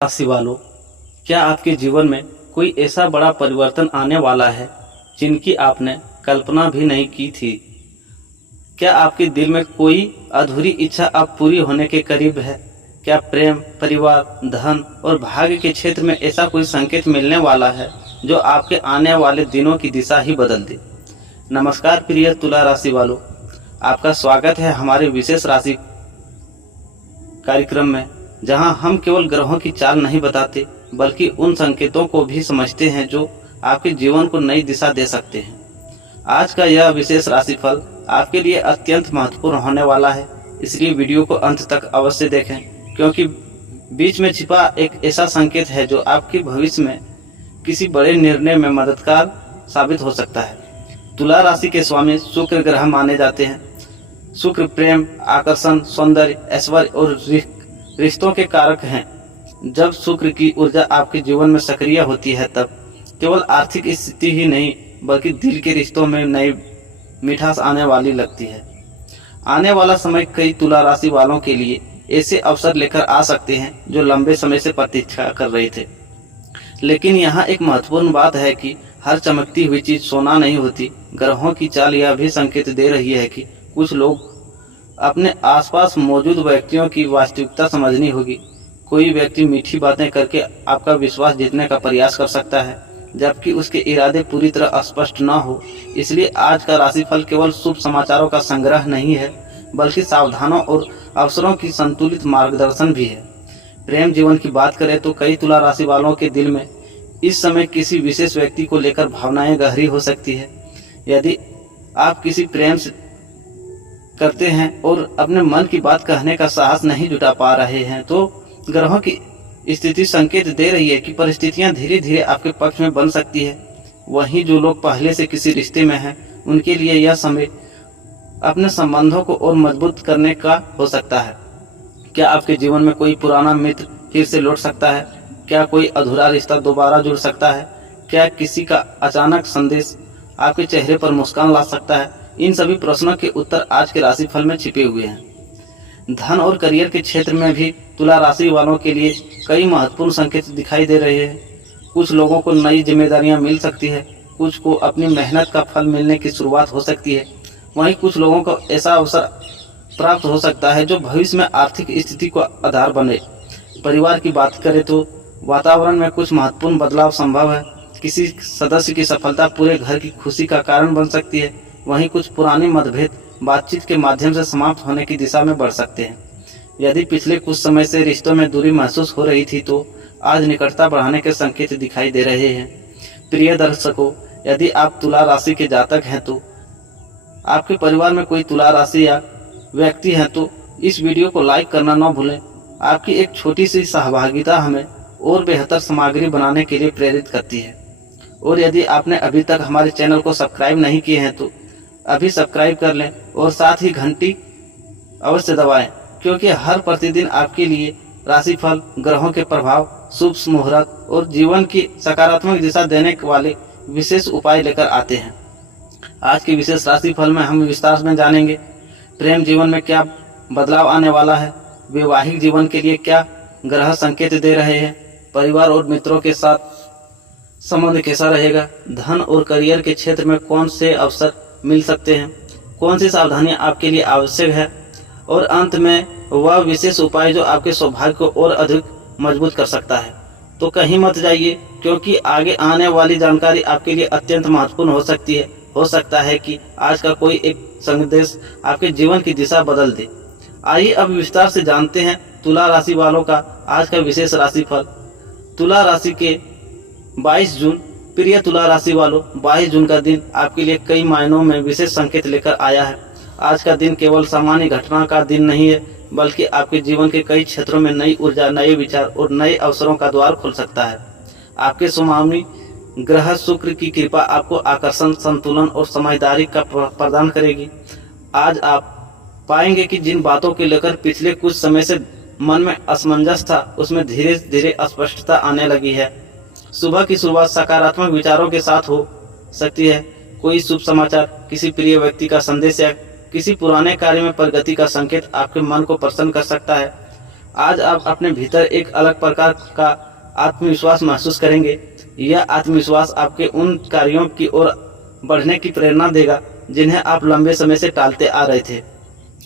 राशि वालों, क्या आपके जीवन में कोई ऐसा बड़ा परिवर्तन आने वाला है जिनकी आपने कल्पना भी नहीं की थी? क्या आपके दिल में कोई अधूरी इच्छा अब पूरी होने के करीब है? क्या प्रेम, परिवार, धन और भाग्य के क्षेत्र में ऐसा कोई संकेत मिलने वाला है जो आपके आने वाले दिनों की दिशा ही बदल दे? नमस्कार प्रिय तुला राशि वालों, आपका स्वागत है हमारे विशेष राशि कार्यक्रम में, जहां हम केवल ग्रहों की चाल नहीं बताते बल्कि उन संकेतों को भी समझते हैं जो आपके जीवन को नई दिशा दे सकते हैं। आज का यह विशेष राशिफल आपके लिए अत्यंत महत्वपूर्ण होने वाला है, इसलिए वीडियो को अंत तक अवश्य देखें, क्योंकि बीच में छिपा एक ऐसा संकेत है जो आपके भविष्य में किसी बड़े निर्णय में मददगार साबित हो सकता है। तुला राशि के स्वामी शुक्र ग्रह माने जाते हैं। शुक्र प्रेम, आकर्षण, सौंदर्य, ऐश्वर्य और रिश्तों के कारक हैं। जब शुक्र की ऊर्जा आपके जीवन में सक्रिय होती है तब केवल आर्थिक स्थिति ही नहीं बल्कि दिल के रिश्तों में नई मिठास आने वाली लगती है। आने वाला समय कई तुला राशि वालों के लिए ऐसे अवसर लेकर आ सकते हैं जो लंबे समय से प्रतीक्षा कर रहे थे। लेकिन यहाँ एक महत्वपूर्ण बात है कि हर चमकती हुई चीज सोना नहीं होती। ग्रहों की चाल यह भी संकेत दे रही है कि कुछ लोग अपने आसपास मौजूद व्यक्तियों की वास्तविकता समझनी होगी। कोई व्यक्ति मीठी बातें करके आपका विश्वास जीतने का प्रयास कर सकता है, जबकि उसके इरादे पूरी तरह स्पष्ट न हो। इसलिए आज का राशिफल केवल शुभ समाचारों का संग्रह नहीं है, बल्कि सावधानों और अवसरों की संतुलित मार्गदर्शन भी है। प्रेम जीवन की बात करें तो कई तुला राशि वालों के दिल में इस समय किसी विशेष व्यक्ति को लेकर भावनाएं गहरी हो सकती है। यदि आप किसी प्रेम से करते हैं और अपने मन की बात कहने का साहस नहीं जुटा पा रहे हैं, तो ग्रहों की स्थिति संकेत दे रही है कि परिस्थितियां धीरे धीरे आपके पक्ष में बन सकती है। वहीं जो लोग पहले से किसी रिश्ते में हैं, उनके लिए यह समय अपने संबंधों को और मजबूत करने का हो सकता है। क्या आपके जीवन में कोई पुराना मित्र फिर से लौट सकता है? क्या कोई अधूरा रिश्ता दोबारा जुड़ सकता है? क्या किसी का अचानक संदेश आपके चेहरे पर मुस्कान ला सकता है? इन सभी प्रश्नों के उत्तर आज के राशिफल में छिपे हुए हैं। धन और करियर के क्षेत्र में भी तुला राशि वालों के लिए कई महत्वपूर्ण संकेत दिखाई दे रहे हैं। कुछ लोगों को नई जिम्मेदारियां मिल सकती है, कुछ को अपनी मेहनत का फल मिलने की शुरुआत हो सकती है। वहीं कुछ लोगों को ऐसा अवसर प्राप्त हो सकता है जो भविष्य में आर्थिक स्थिति को आधार बने। परिवार की बात करें तो वातावरण में कुछ महत्वपूर्ण बदलाव संभव है। किसी सदस्य की सफलता पूरे घर की खुशी का कारण बन सकती है। वहीं कुछ पुराने मतभेद बातचीत के माध्यम से समाप्त होने की दिशा में बढ़ सकते हैं। यदि पिछले कुछ समय से रिश्तों में दूरी महसूस हो रही थी, तो आज निकटता बढ़ाने के संकेत दिखाई दे रहे हैं। प्रिय दर्शकों, यदि आप तुला राशि के जातक हैं तो आपके परिवार में कोई तुला राशि या व्यक्ति है तो इस वीडियो को लाइक करना न भूलें। आपकी एक छोटी सी सहभागिता हमें और बेहतर सामग्री बनाने के लिए प्रेरित करती है। और यदि आपने अभी तक हमारे चैनल को सब्सक्राइब नहीं किए हैं तो अभी सब्सक्राइब कर लें और साथ ही घंटी अवश्य दबाएं, क्योंकि हर प्रतिदिन आपके लिए राशिफल, ग्रहों के प्रभाव, शुभ मुहूर्त और जीवन की सकारात्मक दिशा देने वाले विशेष उपाय लेकर आते हैं। आज के विशेष राशिफल में हम विस्तार में जानेंगे प्रेम जीवन में क्या बदलाव आने वाला है, वैवाहिक जीवन के लिए क्या ग्रह संकेत दे रहे हैं, परिवार और मित्रों के साथ संबंध कैसा रहेगा, धन और करियर के क्षेत्र में कौन से अवसर मिल सकते हैं, कौन सी सावधानियां आपके लिए आवश्यक है, और अंत में वह विशेष उपाय जो आपके सौभाग्य को और अधिक मजबूत कर सकता है। तो कहीं मत जाइए, क्योंकि आगे आने वाली जानकारी आपके लिए अत्यंत महत्वपूर्ण हो सकती है। हो सकता है कि आज का कोई एक संदेश आपके जीवन की दिशा बदल दे। आइए अब विस्तार से जानते हैं तुला राशि वालों का आज का विशेष राशिफल। तुला राशि के 22 जून। प्रिय तुला राशि वालों, 22 जून का दिन आपके लिए कई मायनों में विशेष संकेत लेकर आया है। आज का दिन केवल सामान्य घटना का दिन नहीं है, बल्कि आपके जीवन के कई क्षेत्रों में नई ऊर्जा, नए विचार और नए अवसरों का द्वार खोल सकता है। आपके स्वामी ग्रह शुक्र की कृपा आपको आकर्षण, संतुलन और समझदारी का प्रदान करेगी। आज आप पाएंगे कि जिन बातों को लेकर पिछले कुछ समय से मन में असमंजस था, उसमें धीरे धीरे स्पष्टता आने लगी है। सुबह की शुरुआत सकारात्मक विचारों के साथ हो सकती है। कोई शुभ समाचार, किसी प्रिय व्यक्ति का संदेश या किसी पुराने कार्य में प्रगति का संकेत आपके मन को प्रसन्न कर सकता है। आज आप अपने भीतर एक अलग प्रकार का आत्मविश्वास महसूस करेंगे। यह आत्मविश्वास आपके उन कार्यों की ओर बढ़ने की प्रेरणा देगा जिन्हें आप लंबे समय से टालते आ रहे थे।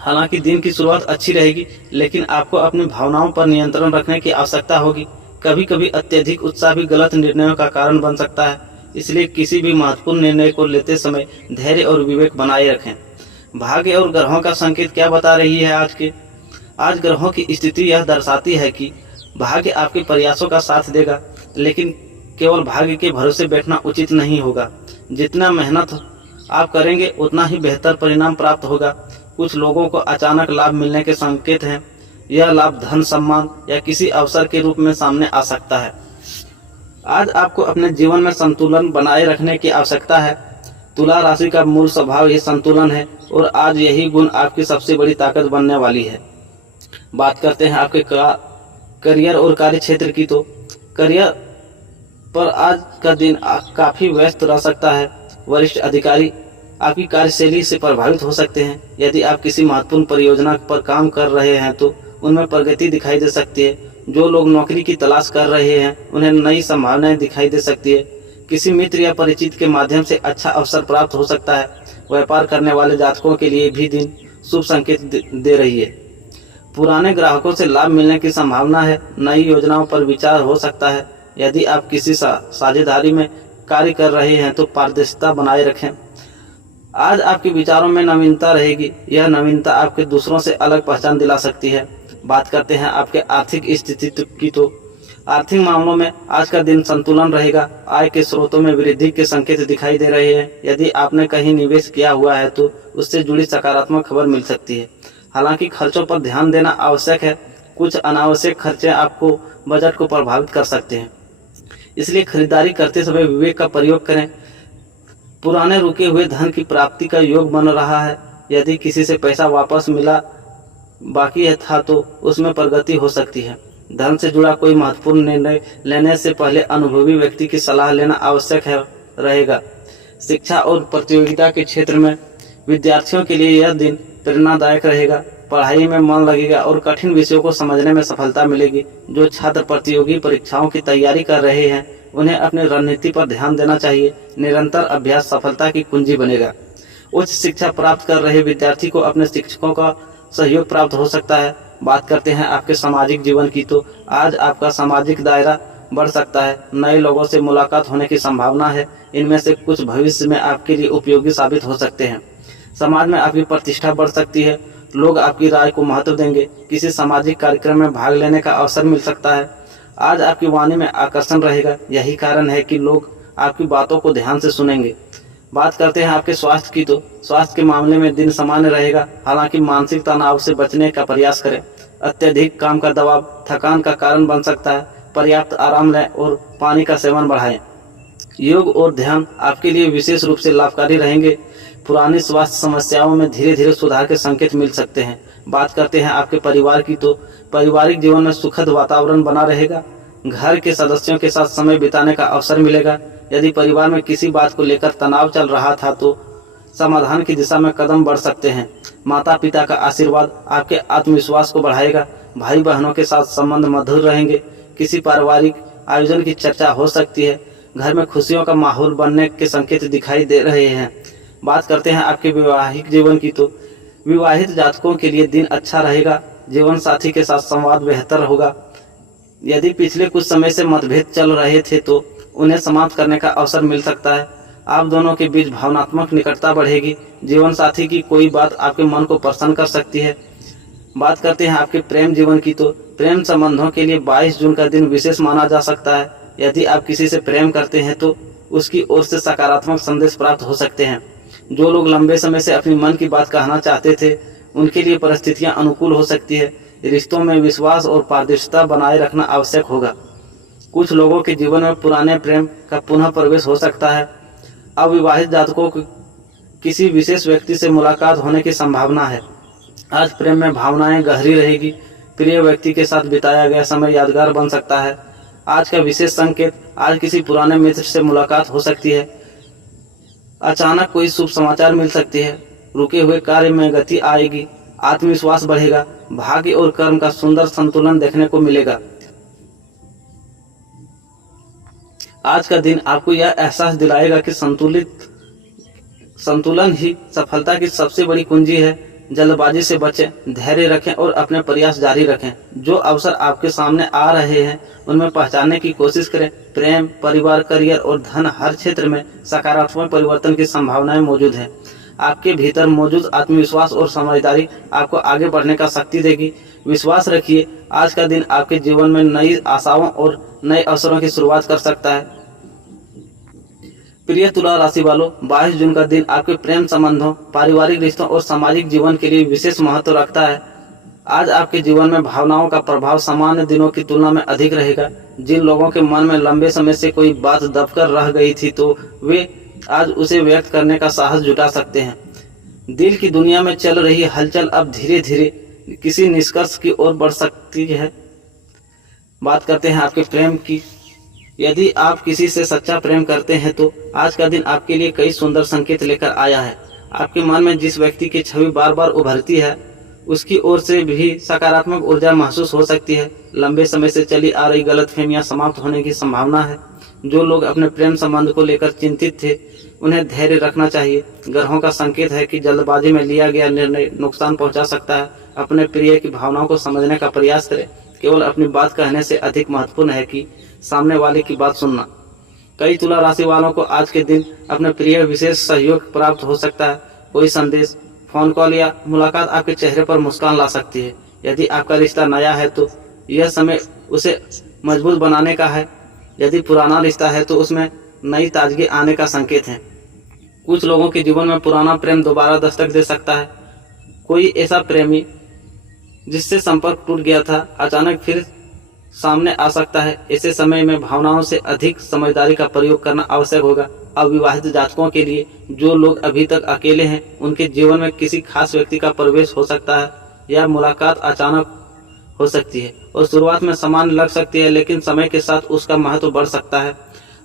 हालांकि दिन की शुरुआत अच्छी रहेगी, लेकिन आपको अपनी भावनाओं पर नियंत्रण रखने की आवश्यकता होगी। कभी कभी अत्यधिक उत्साह भी गलत निर्णयों का कारण बन सकता है, इसलिए किसी भी महत्वपूर्ण निर्णय को लेते समय धैर्य और विवेक बनाए रखें। भाग्य और ग्रहों का संकेत क्या बता रही है आज ग्रहों की स्थिति यह दर्शाती है कि भाग्य आपके प्रयासों का साथ देगा, लेकिन केवल भाग्य के भरोसे बैठना उचित नहीं होगा। जितना मेहनत आप करेंगे उतना ही बेहतर परिणाम प्राप्त होगा। कुछ लोगों को अचानक लाभ मिलने के संकेत हैं। यह लाभ धन, सम्मान या किसी अवसर के रूप में सामने आ सकता है। आज आपको अपने जीवन में संतुलन बनाए रखने की आवश्यकता है। तुला राशि का मूल स्वभाव ही संतुलन है और आज यही गुण आपकी सबसे बड़ी ताकत बनने वाली है। बात करते हैं आपके करियर और कार्य क्षेत्र की। तो करियर पर आज का दिन काफी व्यस्त रह सकता है। वरिष्ठ अधिकारी आपकी कार्यशैली से प्रभावित हो सकते हैं। यदि आप किसी महत्वपूर्ण परियोजना पर काम कर रहे हैं तो उनमें प्रगति दिखाई दे सकती है। जो लोग नौकरी की तलाश कर रहे हैं उन्हें नई संभावनाएं दिखाई दे सकती है। किसी मित्र या परिचित के माध्यम से अच्छा अवसर प्राप्त हो सकता है। व्यापार करने वाले जातकों के लिए भी दिन शुभ संकेत दे रही है। पुराने ग्राहकों से लाभ मिलने की संभावना है। नई योजनाओं पर विचार हो सकता है। यदि आप किसी साझेदारी में कार्य कर रहे हैं तो पारदर्शिता बनाए रखें। आज आपके विचारों में नवीनता रहेगी। यह नवीनता आपके दूसरों से अलग पहचान दिला सकती है। बात करते हैं आपके आर्थिक स्थिति की। तो आर्थिक मामलों में आज का दिन संतुलन रहेगा। आय के स्रोतों में वृद्धि के संकेत दिखाई दे रहे हैं। यदि आपने कहीं निवेश किया हुआ है तो उससे जुड़ी सकारात्मक खबर मिल सकती है। हालांकि खर्चों पर ध्यान देना आवश्यक है। कुछ अनावश्यक खर्चे आपको बजट को प्रभावित कर सकते हैं, इसलिए खरीदारी करते समय विवेक का प्रयोग करें। पुराने रुके हुए धन की प्राप्ति का योग बन रहा है। यदि किसी से पैसा वापस मिला बाकी था तो उसमें प्रगति हो सकती है। धन से जुड़ा कोई महत्वपूर्ण निर्णय लेने से पहले अनुभवी व्यक्ति की सलाह लेना आवश्यक रहेगा। शिक्षा और प्रतियोगिता के क्षेत्र में विद्यार्थियों के लिए यह दिन प्रेरणादायक रहेगा। पढ़ाई में मन लगेगा और कठिन विषयों को समझने में सफलता मिलेगी। जो छात्र प्रतियोगी परीक्षाओं की तैयारी कर रहे हैं उन्हें अपनी रणनीति पर ध्यान देना चाहिए। निरंतर अभ्यास सफलता की कुंजी बनेगा। उच्च शिक्षा प्राप्त कर रहे विद्यार्थी को अपने शिक्षकों का सहयोग प्राप्त हो सकता है। बात करते हैं आपके सामाजिक जीवन की। तो आज आपका सामाजिक दायरा बढ़ सकता है। नए लोगों से मुलाकात होने की संभावना है। इनमें से कुछ भविष्य में आपके लिए उपयोगी साबित हो सकते हैं। समाज में आपकी प्रतिष्ठा बढ़ सकती है। लोग आपकी राय को महत्व देंगे। किसी सामाजिक कार्यक्रम में भाग लेने का अवसर मिल सकता है। आज आपकी वाणी में आकर्षण रहेगा। यही कारण है कि लोग आपकी बातों को ध्यान से सुनेंगे। बात करते हैं आपके स्वास्थ्य की। तो स्वास्थ्य के मामले में दिन सामान्य रहेगा। हालांकि मानसिक तनाव से बचने का प्रयास करें। अत्यधिक काम का दबाव थकान का कारण बन सकता है। पर्याप्त आराम लें और पानी का सेवन बढ़ाएं। योग और ध्यान आपके लिए विशेष रूप से लाभकारी रहेंगे। पुरानी स्वास्थ्य समस्याओं में धीरे धीरे सुधार के संकेत मिल सकते हैं। बात करते हैं आपके परिवार की। तो पारिवारिक जीवन में सुखद वातावरण बना रहेगा। घर के सदस्यों के साथ समय बिताने का अवसर मिलेगा। यदि परिवार में किसी बात को लेकर तनाव चल रहा था तो समाधान की दिशा में कदम बढ़ सकते हैं। माता पिता का आशीर्वाद आपके आत्मविश्वास को बढ़ाएगा। भाई बहनों के साथ संबंध मधुर रहेंगे। किसी पारिवारिक आयोजन की चर्चा हो सकती है। घर में खुशियों का माहौल बनने के संकेत दिखाई दे रहे हैं। बात करते हैं आपके वैवाहिक जीवन की। तो विवाहित जातकों के लिए दिन अच्छा रहेगा। जीवन साथी के साथ संवाद बेहतर होगा। यदि पिछले कुछ समय से मतभेद चल रहे थे तो उन्हें समाप्त करने का अवसर मिल सकता है। आप दोनों के बीच भावनात्मक निकटता बढ़ेगी। जीवन साथी की कोई बात आपके मन को प्रसन्न कर सकती है। बात करते हैं आपके प्रेम जीवन की। तो प्रेम संबंधों के लिए 22 जून का दिन विशेष माना जा सकता है। यदि आप किसी से प्रेम करते हैं तो उसकी ओर से सकारात्मक संदेश प्राप्त हो सकते हैं। जो लोग लंबे समय से अपनी मन की बात कहना चाहते थे उनके लिए परिस्थितियां अनुकूल हो सकती है। रिश्तों में विश्वास और पारदर्शिता बनाए रखना आवश्यक होगा। कुछ लोगों के जीवन में पुराने प्रेम का पुनः प्रवेश हो सकता है। अविवाहित जातकों को किसी विशेष व्यक्ति से मुलाकात होने की संभावना है। आज प्रेम में भावनाएं गहरी रहेगी। प्रिय व्यक्ति के साथ बिताया गया समय यादगार बन सकता है। आज का विशेष संकेत, आज किसी पुराने मित्र से मुलाकात हो सकती है। अचानक कोई शुभ समाचार मिल सकती है। रुके हुए कार्य में गति आएगी। आत्मविश्वास बढ़ेगा, भाग्य और कर्म का सुंदर संतुलन देखने को मिलेगा। आज का दिन आपको यह एहसास दिलाएगा कि संतुलन ही सफलता की सबसे बड़ी कुंजी है। जल्दबाजी से बचें, धैर्य रखें और अपने प्रयास जारी रखें। जो अवसर आपके सामने आ रहे हैं उनमें पहचानने की कोशिश करें। प्रेम, परिवार, करियर और धन, हर क्षेत्र में सकारात्मक परिवर्तन की संभावनाएं मौजूद हैं। आपके भीतर मौजूद आत्मविश्वास और समझदारी आपको आगे बढ़ने का शक्ति देगी। विश्वास रखिए, आज का दिन आपके जीवन में नई आशाओं और नए अवसरों की शुरुआत कर सकता है। प्रिय तुला राशि वालों, 22 जून का दिन आपके प्रेम संबंधों, पारिवारिक रिश्तों और सामाजिक जीवन के लिए विशेष महत्व रखता है। आज आपके जीवन में भावनाओं का प्रभाव सामान्य दिनों की तुलना में अधिक रहेगा। जिन लोगों के मन में लंबे समय से कोई बात दबकर रह गई थी तो वे आज उसे व्यक्त करने का साहस जुटा सकते हैं। दिल की दुनिया में चल रही हलचल अब धीरे धीरे किसी निष्कर्ष की ओर बढ़ सकती है। बात करते हैं आपके प्रेम की। यदि आप किसी से सच्चा प्रेम करते हैं तो आज का दिन आपके लिए कई सुंदर संकेत लेकर आया है। आपके मन में जिस व्यक्ति की छवि बार बार उभरती है उसकी ओर से भी सकारात्मक ऊर्जा महसूस हो सकती है। लंबे समय से चली आ रही गलतफहमियां समाप्त होने की संभावना है। जो लोग अपने प्रेम संबंध को लेकर चिंतित थे उन्हें धैर्य रखना चाहिए। ग्रहों का संकेत है कि जल्दबाजी में लिया गया निर्णय नुकसान पहुंचा सकता है। अपने प्रिय की भावनाओं को समझने का प्रयास करें। केवल अपनी बात कहने से अधिक महत्वपूर्ण है कि सामने वाले की बात सुनना। कई तुला राशि वालों को आज के दिन अपने प्रिय विशेष सहयोग प्राप्त हो सकता है। कोई संदेश, फोन कॉल या मुलाकात आपके चेहरे पर मुस्कान ला सकती है। यदि आपका रिश्ता नया है तो यह समय उसे मजबूत बनाने का है। यदि पुराना रिश्ता है तो उसमें नई ताजगी आने का संकेत है। कुछ लोगों के जीवन में पुराना प्रेम दोबारा दस्तक दे सकता है। कोई ऐसा प्रेमी जिससे संपर्क टूट गया था अचानक फिर सामने आ सकता है। ऐसे समय में भावनाओं से अधिक समझदारी का प्रयोग करना आवश्यक होगा। अविवाहित जातकों के लिए, जो लोग अभी तक अकेले हैं, उनके जीवन में किसी खास व्यक्ति का प्रवेश हो सकता है या मुलाकात अचानक हो सकती है और शुरुआत में सामान्य लग सकती है, लेकिन समय के साथ उसका महत्व बढ़ सकता है।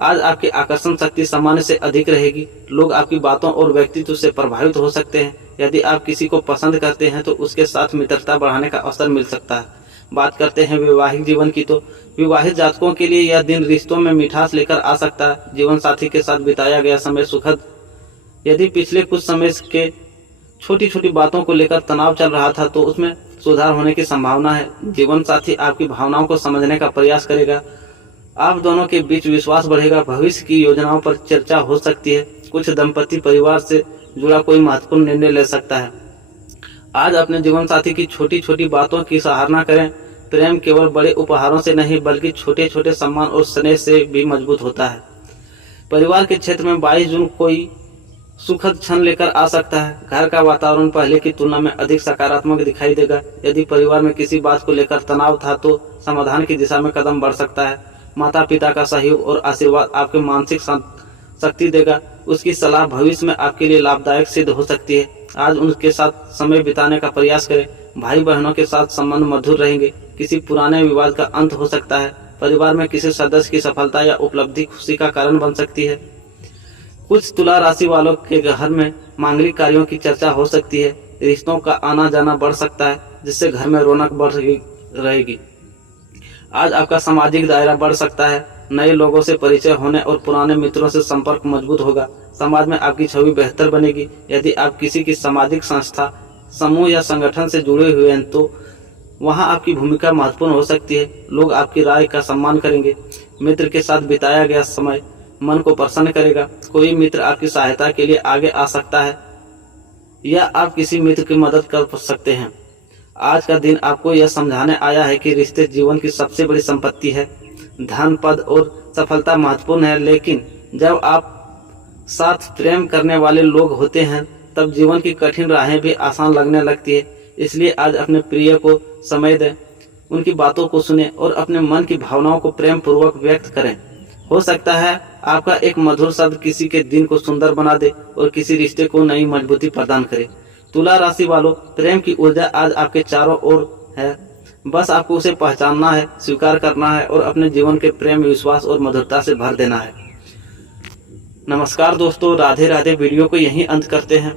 आज आपकी आकर्षण शक्ति सामान्य से अधिक रहेगी। लोग आपकी बातों और व्यक्तित्व से प्रभावित हो सकते हैं। यदि आप किसी को पसंद करते हैं तो उसके साथ मित्रता बढ़ाने का अवसर मिल सकता है। बात करते हैं वैवाहिक जीवन की तो विवाहित जातकों के लिए यह दिन रिश्तों में मिठास लेकर आ सकता है। जीवन साथी के साथ बिताया गया समय सुखद। यदि पिछले कुछ समय के छोटी छोटी बातों को लेकर तनाव चल रहा था तो उसमें सुधार होने की संभावना है। जीवन साथी आपकी भावनाओं को समझने का प्रयास करेगा। आप दोनों के बीच विश्वास बढ़ेगा। भविष्य की योजनाओं पर चर्चा हो सकती है। कुछ दंपति परिवार से जुड़ा कोई महत्वपूर्ण निर्णय ले सकता है। आज अपने जीवन साथी की छोटी छोटी बातों की सराहना करें। प्रेम केवल बड़े उपहारों से नहीं बल्कि छोटे छोटे सम्मान और स्नेह से भी मजबूत होता है। परिवार के क्षेत्र में 22 जून कोई सुखद क्षण लेकर आ सकता है। घर का वातावरण पहले की तुलना में अधिक सकारात्मक दिखाई देगा। यदि परिवार में किसी बात को लेकर तनाव था तो समाधान की दिशा में कदम बढ़ सकता है। माता पिता का सहयोग और आशीर्वाद आपके मानसिक शक्ति देगा। उसकी सलाह भविष्य में आपके लिए लाभदायक सिद्ध हो सकती है। आज उनके साथ समय बिताने का प्रयास करें। भाई बहनों के साथ संबंध मधुर रहेंगे। किसी पुराने विवाद का अंत हो सकता है। परिवार में किसी सदस्य की सफलता या उपलब्धि खुशी का कारण बन सकती है। कुछ तुला राशि वालों के घर में मांगलिक कार्यों की चर्चा हो सकती है। रिश्तों का आना जाना बढ़ सकता है जिससे घर में रौनक बढ़ रहेगी। आज आपका सामाजिक दायरा बढ़ सकता है। नए लोगों से परिचय होने और पुराने मित्रों से संपर्क मजबूत होगा। समाज में आपकी छवि बेहतर बनेगी। यदि आप किसी की सामाजिक संस्था, समूह या संगठन से जुड़े हुए हैं तो वहां आपकी भूमिका महत्वपूर्ण हो सकती है। लोग आपकी राय का सम्मान करेंगे। मित्र के साथ बिताया गया समय मन को प्रसन्न करेगा। कोई मित्र आपकी सहायता के लिए आगे आ सकता है या आप किसी मित्र की मदद कर सकते हैं। आज का दिन आपको यह समझाने आया है कि रिश्ते जीवन की सबसे बड़ी संपत्ति है। धन, पद और सफलता महत्वपूर्ण है, लेकिन जब आप साथ प्रेम करने वाले लोग होते हैं तब जीवन की कठिन राहें भी आसान लगने लगती है। इसलिए आज अपने प्रिय को समय दें, उनकी बातों को सुनें और अपने मन की भावनाओं को प्रेम पूर्वक व्यक्त करें। हो सकता है आपका एक मधुर शब्द किसी के दिन को सुंदर बना दे और किसी रिश्ते को नई मजबूती प्रदान करे। तुला राशि वालों, प्रेम की ऊर्जा आज आपके चारों ओर है। बस आपको उसे पहचानना है, स्वीकार करना है और अपने जीवन के प्रेम, विश्वास और मधुरता से भर देना है। नमस्कार दोस्तों, राधे राधे। वीडियो को यहीं अंत करते हैं।